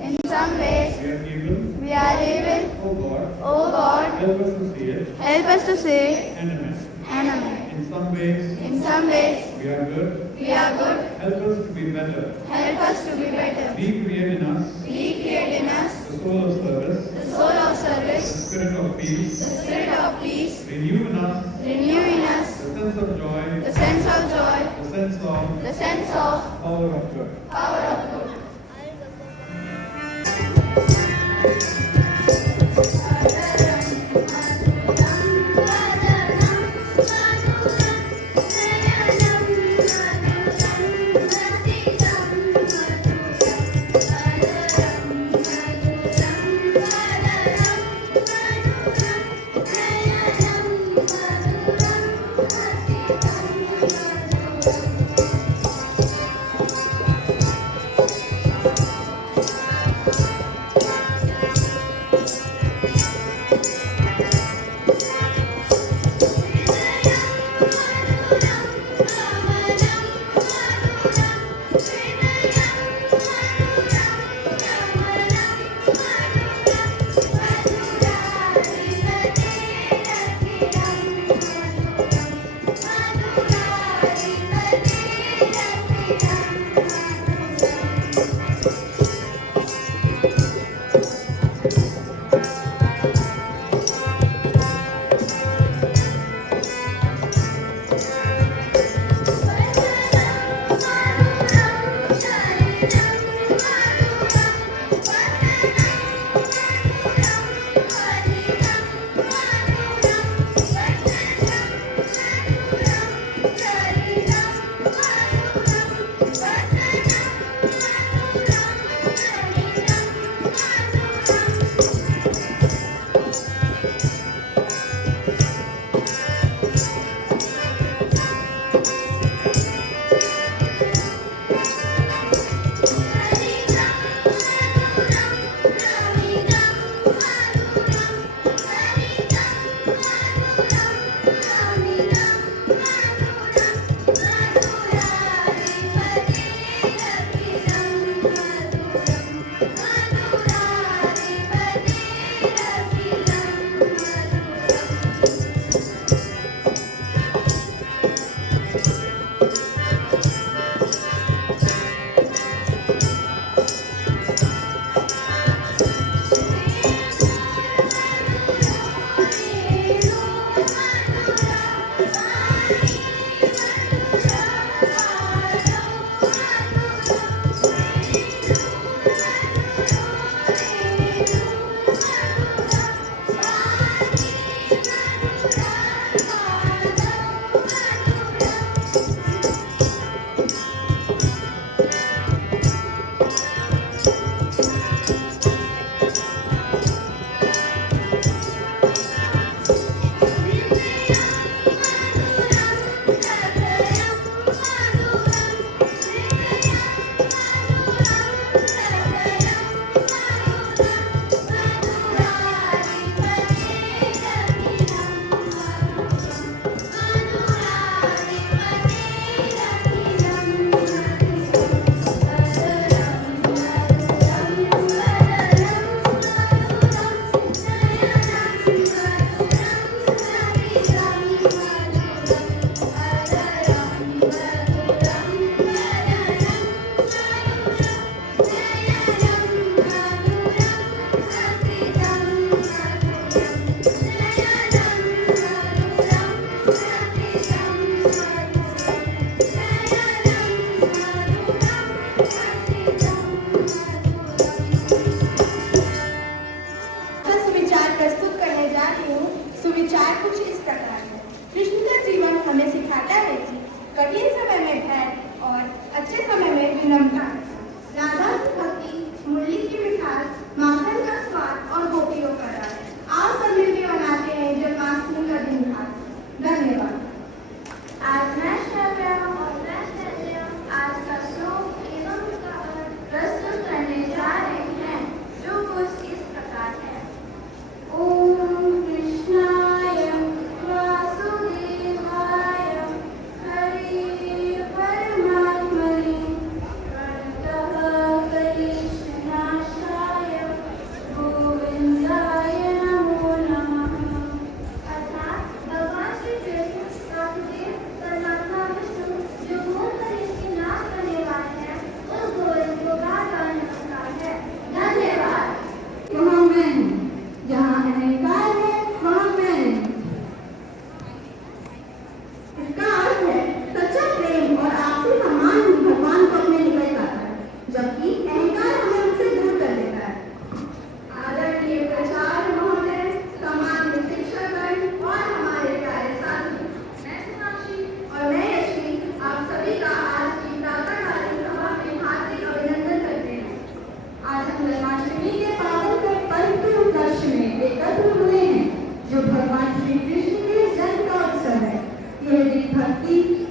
In some ways, we are evil. Oh God, help us to see it. And amen. In some ways, we are good. Help us to be better. Recreate in us the soul of service, the spirit of peace, renew in us the sense of joy, the sense of power of good.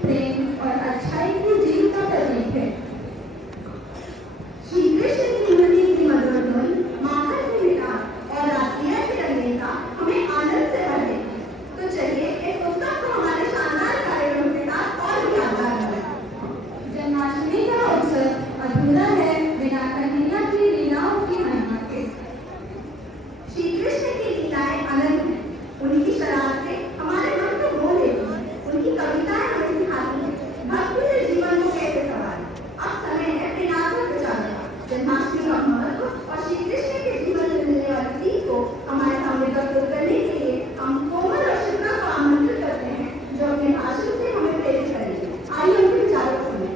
प्रेम और अच्छाई की जीत का प्रतीक है। श्री कृष्ण की मृति की मधुर धुन, माखन की मिठास और रात्रियां की रंगीनता हमें आनंद से भर देती। तो चलिए इस उत्सव को हमारे शानदार कार्यक्रम के साथ और भी यादगार बनाएं। जन्माष्टमी का उत्सव अधूरा है बिना कन्हैया की लीलाओं की महिमा के। श्री कृष्ण की लीलाएं अनंत हैं, उनकी शरारतें हमारे मन को मोह लेती हैं, उनकी कविताएं हमें सिखाती हैं भक्ति से जीवन को कैसे संवारें। अब समय है प्रेरणात्मक विचारों का। जन्माष्टमी का महत्व और श्री कृष्ण के जीवन से मिलने वाली सीख को हमारे सामने प्रस्तुत करने के लिए हम कोमल और शिप्रा को आमंत्रित करते हैं, जो अपने भाषण से हमें प्रेरित करेंगे। आइए उनके विचारों को सुनें।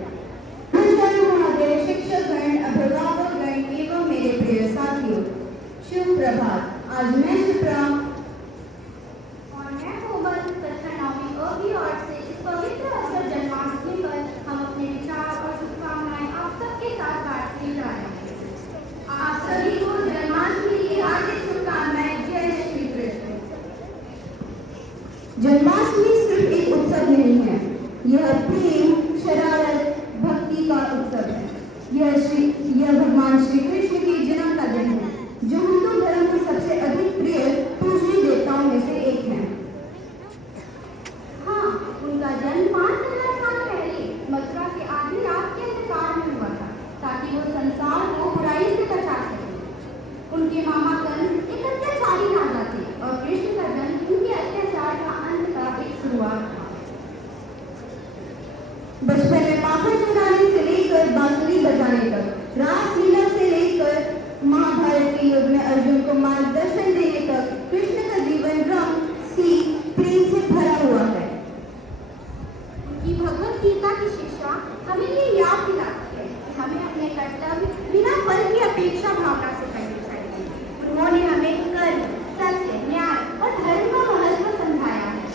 महादेव, शिक्षकगण, अभिभावकगण एवं मेरे प्रिय साथियों, शुभ प्रभात। आज मैं शिप्रा और मैं कोमल कक्षा 9वीं अ की ओर से इस पवित्र अवसर जन्माष्टमी पर हम अपने विचार और शुभकामनाएं आप सबके साथ बांटने जा रहे हैं। आप सभी को जन्माष्टमी की हार्दिक शुभकामनाएं। जय श्री कृष्ण। जन्माष्टमी सिर्फ एक उत्सव नहीं है, यह प्रेम, शरारत, भक्ति का उत्सव है। यह भगवान श्री कृष्ण के जन्म का दिन है, जो हिंदू धर्म के सबसे अधिक प्रिय पूजनीय देवताओं में से एक है। हाँ, उनका जन्म 5000 साल पहले मथुरा के आधी रात के अंधकार में हुआ था, ताकि वो संसार को बुराई से बचा सके। उनके मामा कंस एक अत्याचारी राजा थे और कृष्ण का जन्म उनके अत्याचार का अंत का एक शुरुआत था। बचपन में पाखंड चुराने से लेकर बांसुरी बजाने तक, रासलीला से लेकर महाभारत के युद्ध में अर्जुन को मार्गदर्शन देने तक, कृष्ण का जीवन रंग, सीख, प्रेम से भरा हुआ है। उनकी भगवत गीता की शिक्षा हमें ये याद दिलाती है कि हमें अपने कर्तव्य बिना फल की अपेक्षा भावना से करनी चाहिए। उन्होंने हमें कर्म, सत्य, न्याय और धर्म का महत्व समझाया है।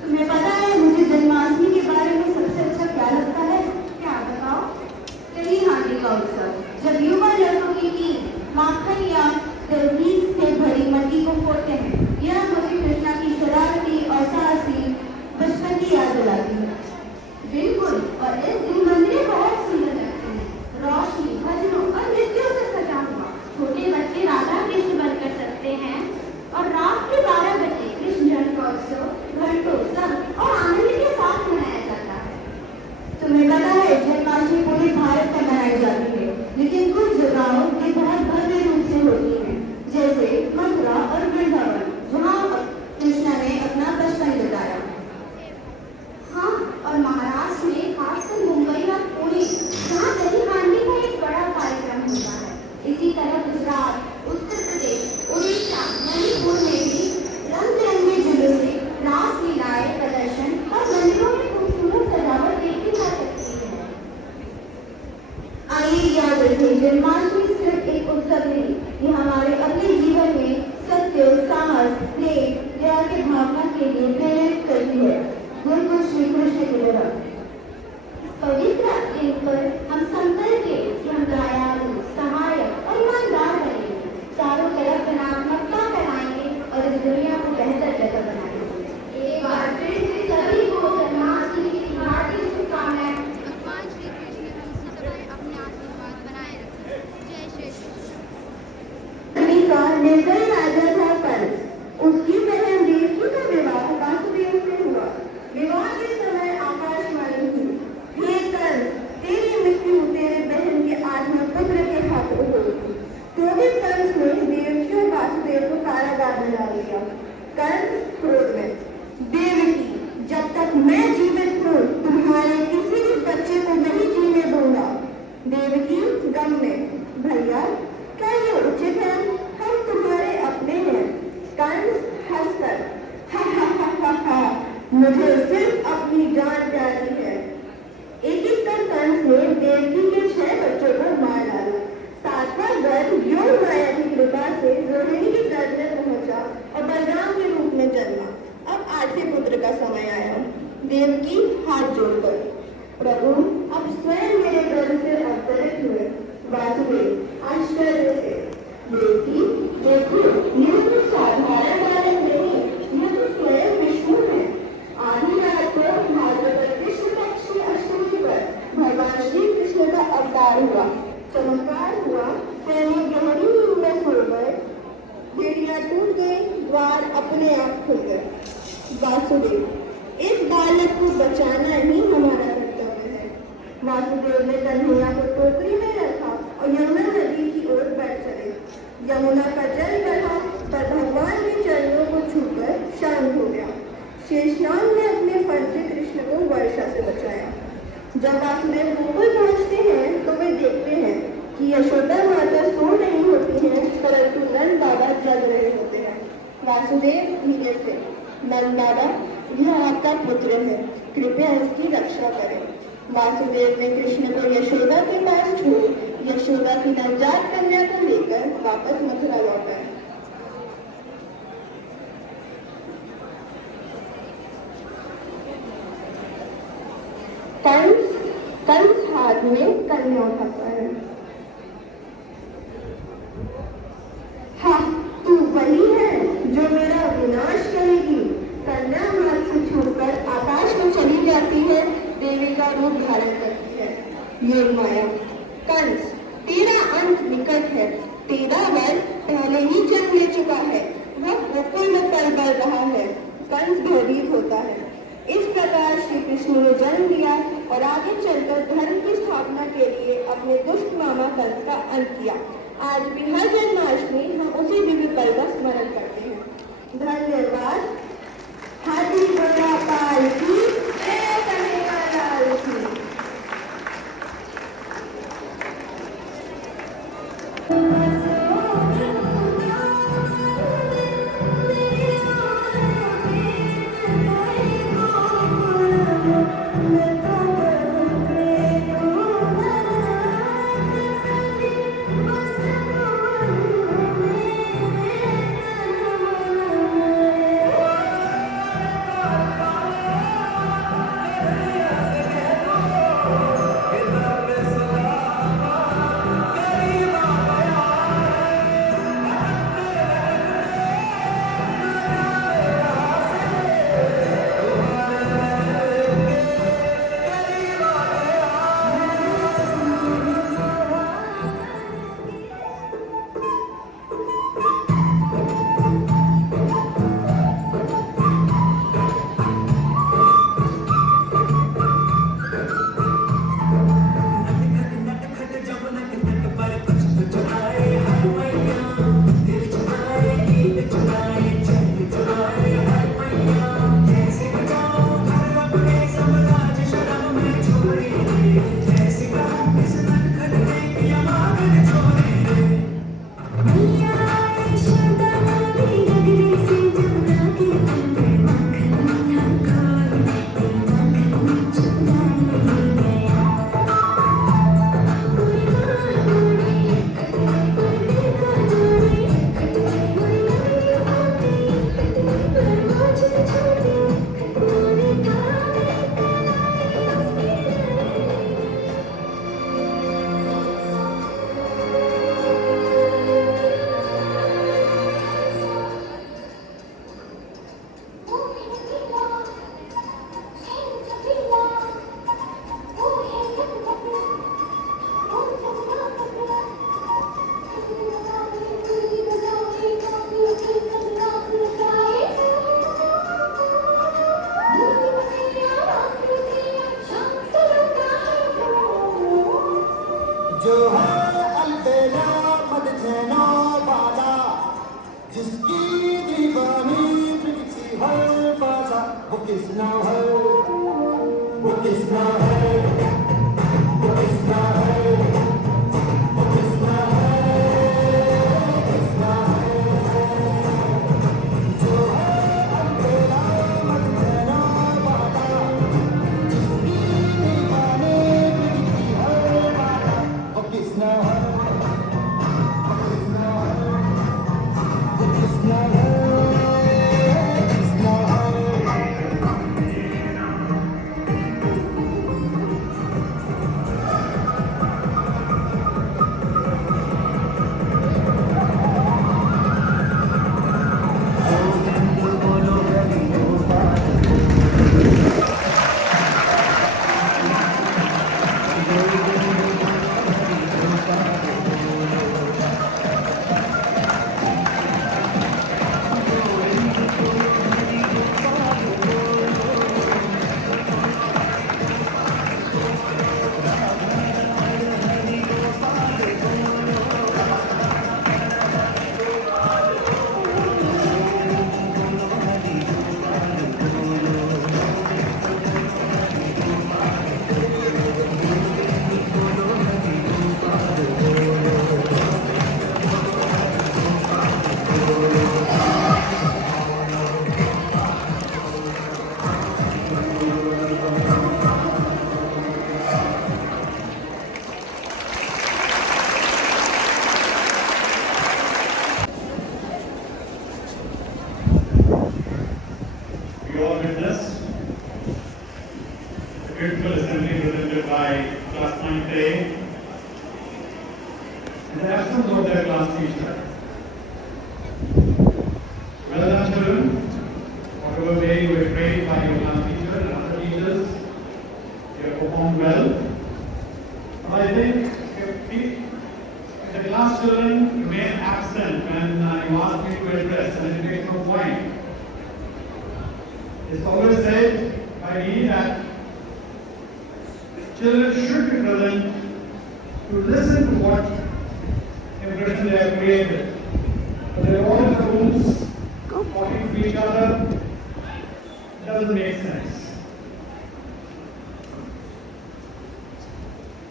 तुम्हें पता है मुझे जन्माष्टमी के बारे में सबसे अच्छा क्या लगता है? क्या बताओ? दही हांडी का उत्सव, जब युवा लड़कों की टीम माखन या दही से भरी मट्टी को फोड़ते हैं। यह मुझे कृष्णा की शरारती और साहसी बचपन की याद दिलाती है। बिल्कुल, और इस दिन मंदिर बहुत सुंदर लगते हैं, रोशनी, भजनों और नृत्यों से सजा हुआ। छोटे बच्चे राधा कृष्ण बनकर सकते हैं और रात के 12 बजे कृष्ण जन्म का उत्सव घंटों और आनंद के साथ मनाया जाता है। तुम्हें पता है जन्माष्टमी पूरे भारत में मनाई जाती है, लेकिन कुछ जगहों ये बहुत भव्य रूप से होती है, जैसे मथुरा और वृंदावन, जहाँ कृष्ण ने अपना बचपन बिताया। हाँ, और महाराष्ट्र में खासकर मुंबई और पुणे, जहाँ दही हांडी का एक बड़ा कार्यक्रम होता है। इसी तरह गुजरात, उत्तर प्रदेश, उड़ीसा, मणिपुर में भी रंग बिरंगे जुलूसे, रासलीलाएं, प्रदर्शन और मंदिरों में खूबसूरत सजावट देखी जा सकती है। आइए याद रखें, जन्माष्टमी सिर्फ एक उत्सव नहीं, ये हमारे अपने जीवन में सत्य, साहस, प्रेम, दया की भावना के लिए प्रेरित करती है। बिल्कुल श्री कृष्ण की तरह। पवित्र दिन पर हम संकल्प लें कि हम दयालु, सहायक और ईमानदार बनेंगे, चारों तरफ धनात्मकता फैलाएंगे और इस दुनिया को बेहतर जगह बनाएंगे। एक बार फिर से सभी को जन्माष्टमी की हार्दिक शुभकामनाएं। भगवान श्री कृष्ण हम सब पर अपने आशीर्वाद बनाए रखें। जय श्री कृष्ण। का निर्दयी राजा था कंस। उसकी बहन देवकी का विवाह वासुदेव से हुआ। विवाह के समय आकाशवाणी हुई, हे कंस, तेरी मृत्यु तेरे बहन के आत्मा पुत्र के हाथों होगी। तो भी कंस ने देवकी और वासुदेव को कारागार में डाल दिया। कंस क्रोध में, देवकी, जब तक मैं जीवित हूँ तुम्हारे किसी भी बच्चे को नहीं जीने दूंगा। देवकी गम में, भैया क्या ये उचित है? हम तुम्हारे अपने हैं। कंस हंसकर, हा हा हा हा हा, मुझे सिर्फ अपनी जान प्यारी है। एक एक कर कंस ने देवकी के 6 बच्चों को मार डाला। 7वां गर्भ योग माया की कृपा से रोहिणी के गर्भ में पहुंचा और बलराम के रूप में जन्मा। अब 8वें पुत्र का समय आया। देवकी हाथ जोड़कर, प्रभु अब स्वयं मेरे गर्भ से अवतरित हुए। वासुदेव आश्चर्य से, देवकी देखो, यह तो साधारण बालक नहीं, यह तो स्वयं विष्णु है। आधी रात को चमत्कार हुआ, सैनिक गहरी नींद में सो गए, बेड़ियां टूट गई, द्वार अपने आप खुल गए। वासुदेव, इस बालक को बचाना ही हमारा कर्तव्य है। वासुदेव ने कन्हैया को टोकरी में रखा और यमुना नदी की ओर बढ़ चले। यमुना का जल बढ़ा पर भगवान के चरणों को छूकर शांत हो गया। शेषनाग ने अपने फर से कृष्ण को वर्षा से बचाया। जब वासुदेव गोकुल पहुंचते हैं तो वे देखते हैं कि यशोदा माता सो नहीं होती हैं, परंतु नंद बाबा जग रहे होते हैं। वासुदेव धीरे से, नंद बाबा, यह आपका पुत्र है, कृपया इसकी रक्षा करें। वासुदेव ने कृष्ण को यशोदा के पास छोड़ यशोदा की नवजात कन्या को लेकर वापस मथुरा लौट आए। कंस हाथ में कन्या उठाता है। हाँ, तू वही है जो मेरा विनाश करेगी। कन्या हाथ से छूटकर आकाश में चली जाती है, देवी का रूप धारण करती है। ये माया। कंस, तेरा अंत निकट है। तेरा वर पहले ही जन्म ले चुका है, वह गोकुल में पल बढ़ रहा है। कंस भयभीत होता है। इस प्रकार श्री कृष्ण ने जन्म लिया और आगे चलकर धर्म की स्थापना के लिए अपने दुष्ट मामा कंस का अंत किया। आज भी हर जन्माष्टमी हम उसी दिव्य पल का स्मरण करते हैं। धन्यवाद। हाथी घोड़ा पाल की जय, कन्हैया लाल की। Beautiful assembly presented by class 9A in the absence of their class teacher. Well done, children. Whatever way you were trained by your class teacher and other teachers, you have performed well. But I think if the class children remain absent when you ask me to address, then it makes no point. It's always said by me that children should be present to listen to what impression they have created. But they are all in the rooms talking to each other. It doesn't make sense.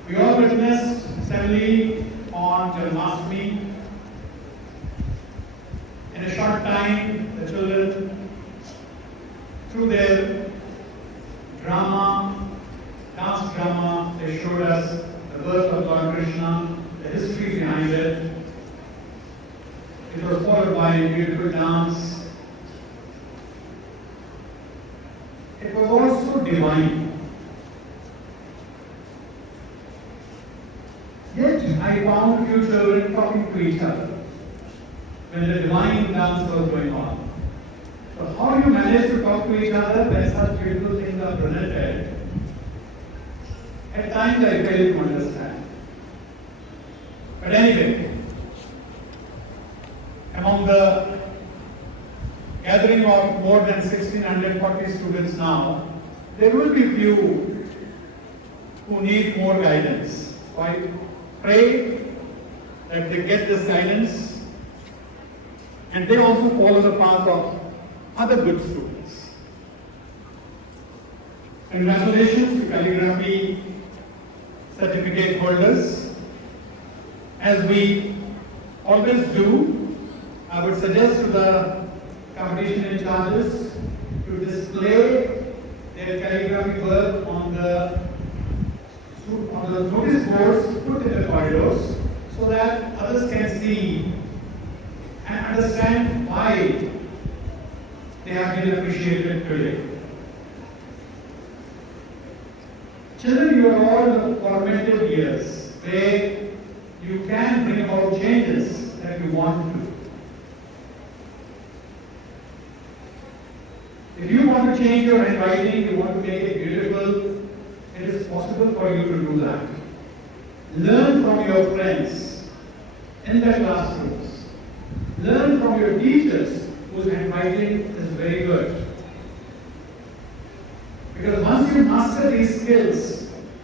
We all witnessed assembly on Janmashtami. In a short time, the children, through their drama, dance drama, they showed us the birth of Lord Krishna, the history behind it. It was followed by a beautiful dance. It was also divine. Yet I found few children talking to each other when the divine dance was going on. So how you manage to talk to each other when such beautiful things are presented? At times I fail to understand. But anyway, among the gathering of more than 1640 students now, there will be few who need more guidance. So I pray that they get this guidance and they also follow the path of other good students. Congratulations to calligraphy certificate holders. As we always do, I would suggest to the competition in charges to display their calligraphy work on the notice boards put in the corridors so that others can see and understand why they have been appreciated today. Children, you are all in the formative years where you can bring about changes that you want to. If you want to change your handwriting, you want to make it beautiful, it is possible for you to do that. Learn from your friends in the classrooms. Learn from your teachers whose handwriting is very good. Because once you master these skills,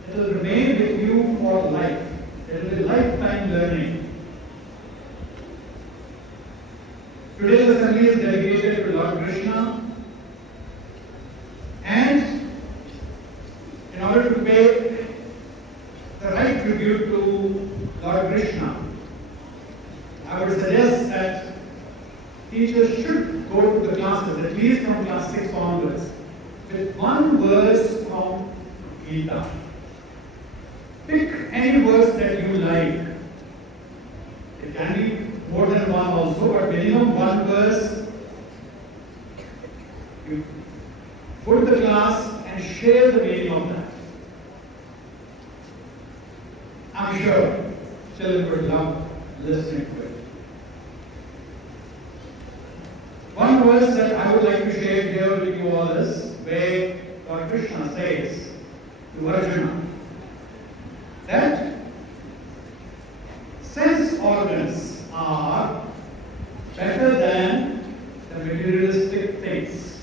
it will remain with you for life. It will be lifetime learning. Today's assembly is dedicated to Lord Krishna. And in order to pay the right tribute to Lord Krishna, I would suggest that teachers should go to the classes, at least from class 6 onwards, with one verse from Gita. Pick any verse that you like. It can be more than one also, but minimum one verse. You go to the class and share the meaning of that. I'm sure children would love listening to it. One verse that I would like to share here with you all is where Lord Krishna says to Arjuna that sense organs are better than the materialistic things.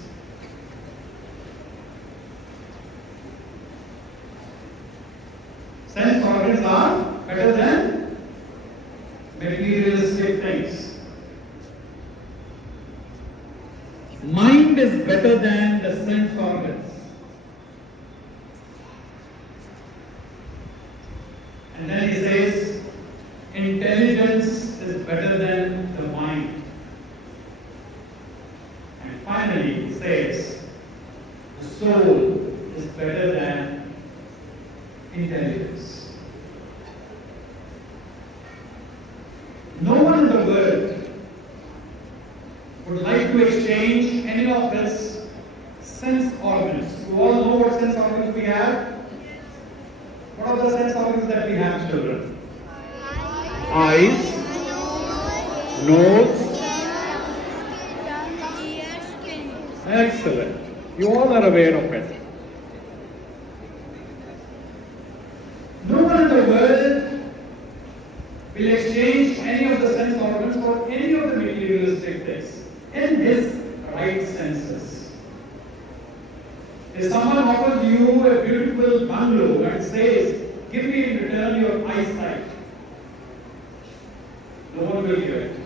Sense organs are better than materialistic things. Mind is better than the sense organs. And then he says, intelligence is better than the mind. And finally he says, the soul is better than intelligence. No one in the world would like to exchange any of his sense organs. You all know what sense organs we have? are the sense organs that we have, children? Eyes, nose. Excellent. You all are aware of it. No one in the world will exchange any of the sense organs for any of the materialistic things in his right senses. If someone offers you a beautiful bungalow and says, give me in return your eyesight, no one will give it.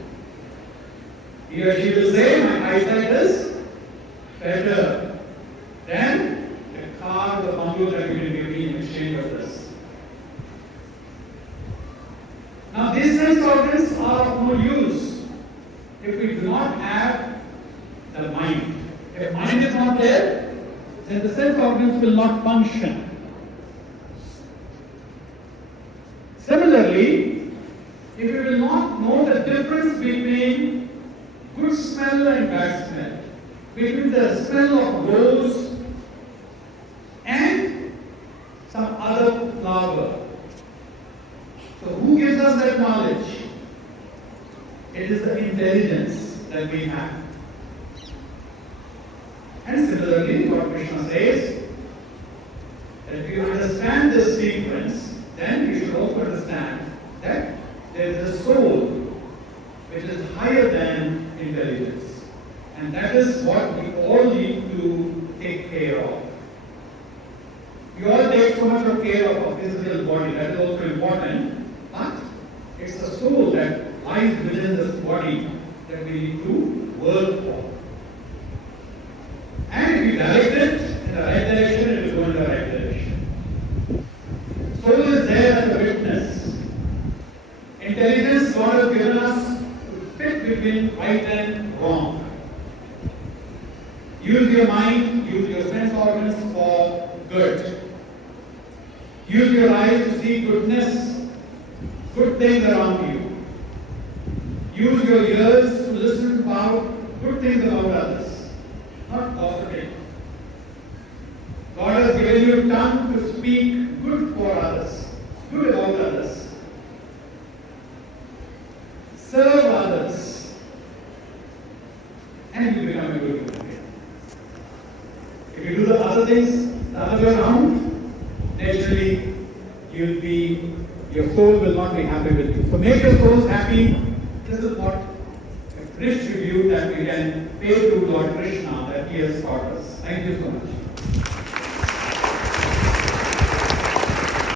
He or she will say, my eyesight is better than the car or the bungalow that you can give me in exchange for this. Now these sense organs are of no use if we do not have the mind. If mind is not there, then the sense organs will not function. Similarly, if we will not know the difference between good smell and bad smell, between the smell of rose and some other flower, so who gives us that knowledge? It is the intelligence that we have. And similarly, Lord Krishna says that if you understand this sequence, then you should also understand that there is a soul which is higher than intelligence. And that is what we all need to take care of. We all take so much of care of our physical body, that is also important. But it's the soul that lies within this body that we need to work for. And if we direct it in the right direction, it will go in the right direction. Soul is there as a witness. Intelligence God has given us to fit between right and wrong. Use your mind, use your sense organs for good. Use your eyes to see goodness, good things around you. Use your ears to listen about good things about others, not gossiping. God has given you a tongue to speak good for others, good about others. Serve others, and you become a good human. If you do the other things the other way around, naturally your soul will not be happy with you. So make your souls happy. This is what a rich tribute that we can pay to Lord Krishna that he has taught us. Thank you so much.